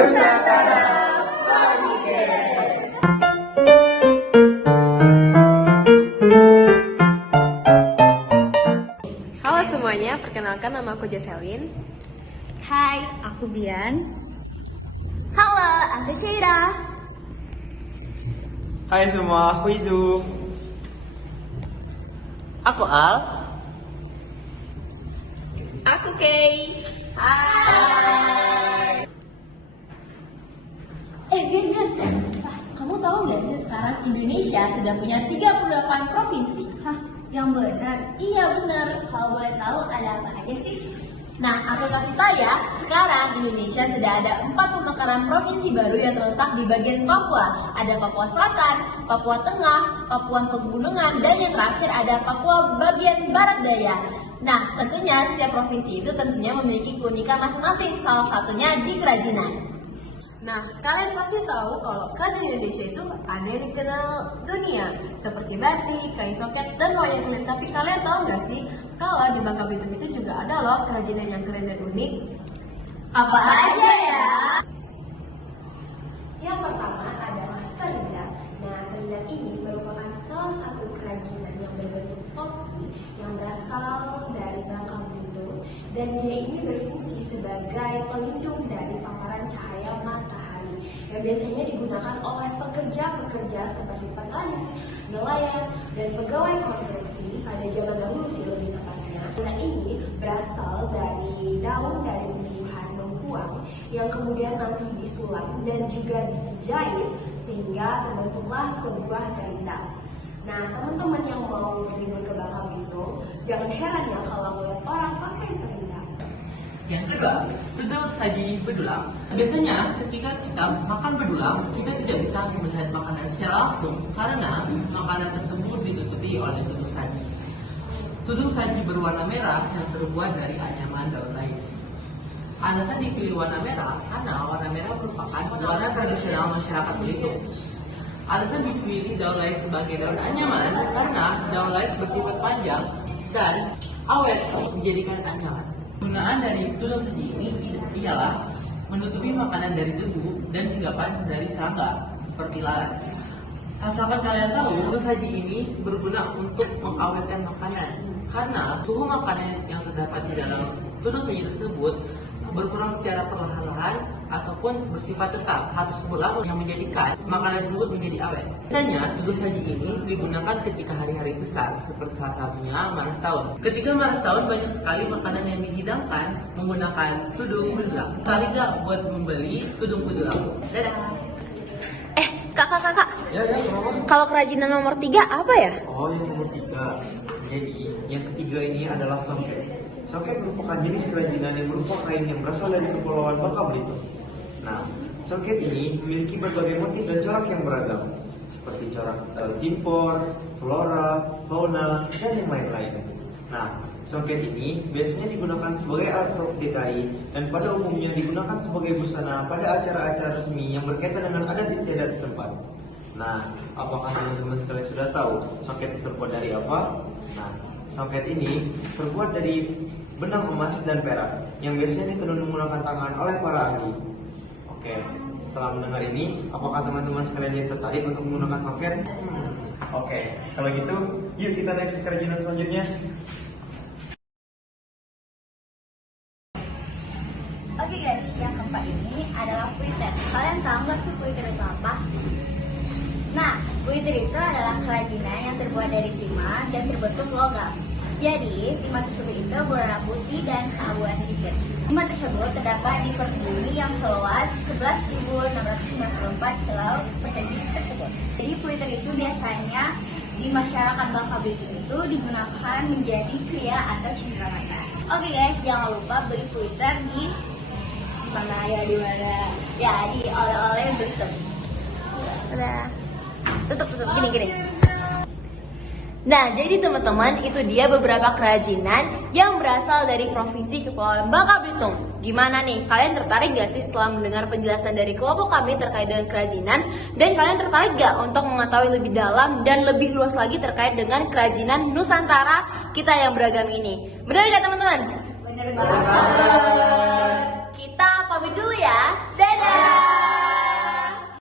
Nusantara Furniture. Halo semuanya, perkenalkan nama aku Jocelyn. Hai, aku Bian. Halo, aku Syaira. Hai semua, aku Izu. Aku Al. Aku Kay. Hai. Bian. Kamu tahu nggak sih sekarang Indonesia sudah punya 38 provinsi? Hah, yang benar? Iya benar. Kalau boleh tahu ada apa aja sih? Nah, aku kasih tahu ya, sekarang Indonesia sudah ada 4 pemekaran provinsi baru yang terletak di bagian Papua. Ada Papua Selatan, Papua Tengah, Papua Pegunungan, dan yang terakhir ada Papua bagian Barat Daya. Nah, tentunya setiap provinsi itu tentunya memiliki keunikan masing-masing, salah satunya di kerajinan. Nah, kalian pasti tahu kalau kerajinan Indonesia itu ada yang dikenal dunia, seperti batik, kain soket, dan wayang kulit. Tapi kalian tahu nggak sih, kalau di Bangka Belitung itu juga ada loh kerajinan yang keren dan unik. Apa aja ya? Yang pertama adalah terindang. Nah, terindang ini merupakan salah satu kerajinan yang berbentuk topi yang berasal dari Bangka Belitung, dan dia ini berfungsi sebagai pelindung dari paparan cahaya matahari yang biasanya digunakan oleh pekerja-pekerja seperti petani, nelayan, dan pegawai konstruksi pada zaman dahulu sih lebih tepatnya. Nah, ini berasal dari daun dari tumbuhan bengkuang yang kemudian nanti disulam dan juga dijahit sehingga terbentuklah sebuah terindang. Nah, teman-teman yang mau berlibur ke Bangka Belitung, jangan heran ya kalau melihat orang pakai terindang. Yang kedua, duduk saji bedulang. Biasanya ketika kita makan bedulang, kita tidak bisa melihat makanan secara langsung karena makanan tersebut ditutupi oleh tudung saji. Tudung saji berwarna merah yang terbuat dari anyaman daun lais. Alasan dipilih warna merah karena warna merah merupakan warna tradisional masyarakat Belitung. Alasan dipilih daun lais sebagai daun anyaman karena daun lais bersifat panjang dan awet dijadikan anyaman. Penggunaan dari tudung saji ini ialah menutupi makanan dari debu dan hinggapan dari serangga seperti lalat. Asalkan kalian tahu, tudung saji ini berguna untuk mengawetkan makanan karena suhu makanan yang terdapat di dalam tudung saji tersebut berkurang secara perlahan-lahan ataupun bersifat tetap. Hal tersebutlah yang menjadikan makanan tersebut menjadi awet. Biasanya tudung saji ini digunakan ketika hari-hari besar seperti salah satunya Maret Tahun. Ketika Maret Tahun banyak sekali makanan yang dihidangkan menggunakan tudung bedulang. Tertarik gak buat membeli tudung bedulang? Dadah. Kakak. Ya, kenapa? Kalau kerajinan nomor 3 apa ya? Oh, yang nomor 3. Jadi, yang ketiga ini adalah songket. Songket merupakan jenis kerajinan yang berupa kain yang berasal dari Kepulauan Bangka Belitung. Nah, songket ini memiliki berbagai motif dan corak yang beragam, seperti corak cimpor, flora, fauna, dan yang lain-lain. Nah, songket ini biasanya digunakan sebagai alat properti tari dan pada umumnya digunakan sebagai busana pada acara-acara resmi yang berkaitan dengan adat istiadat setempat. Nah, apakah teman-teman sekalian sudah tahu songket terbuat dari apa? Nah, songket ini terbuat dari benang emas dan perak yang biasanya ditenun menggunakan tangan oleh para ahli. Oke, setelah mendengar ini, apakah teman-teman sekalian yang tertarik untuk menggunakan songket? Oke, kalau gitu, yuk kita next ke kerajinan selanjutnya. Oke guys, yang keempat ini adalah kuiter. Kalian tahu nggak sih kuiter itu apa? Nah, kuiter itu adalah kerajinan yang terbuat dari timah dan berbentuk logam. Jadi, timah tersebut itu berwarna putih dan keabuan dikit. Timah tersebut terdapat di perut bumi yang seluas 11.694 kilo persegi tersebut. Jadi, kuiter itu biasanya di masyarakat Bangka Belitung itu digunakan menjadi kria atau cenderamata. Oke guys, jangan lupa beli kuiter di mana ya, di mana ya, di oleh-oleh Belitung. Udah. Tutup gini. Nah, jadi teman-teman, itu dia beberapa kerajinan yang berasal dari Provinsi Kepulauan Bangka Belitung. Gimana nih, kalian tertarik gak sih setelah mendengar penjelasan dari kelompok kami terkait dengan kerajinan? Dan kalian tertarik gak untuk mengetahui lebih dalam dan lebih luas lagi terkait dengan kerajinan Nusantara kita yang beragam ini? Benar gak teman-teman? Benar banget.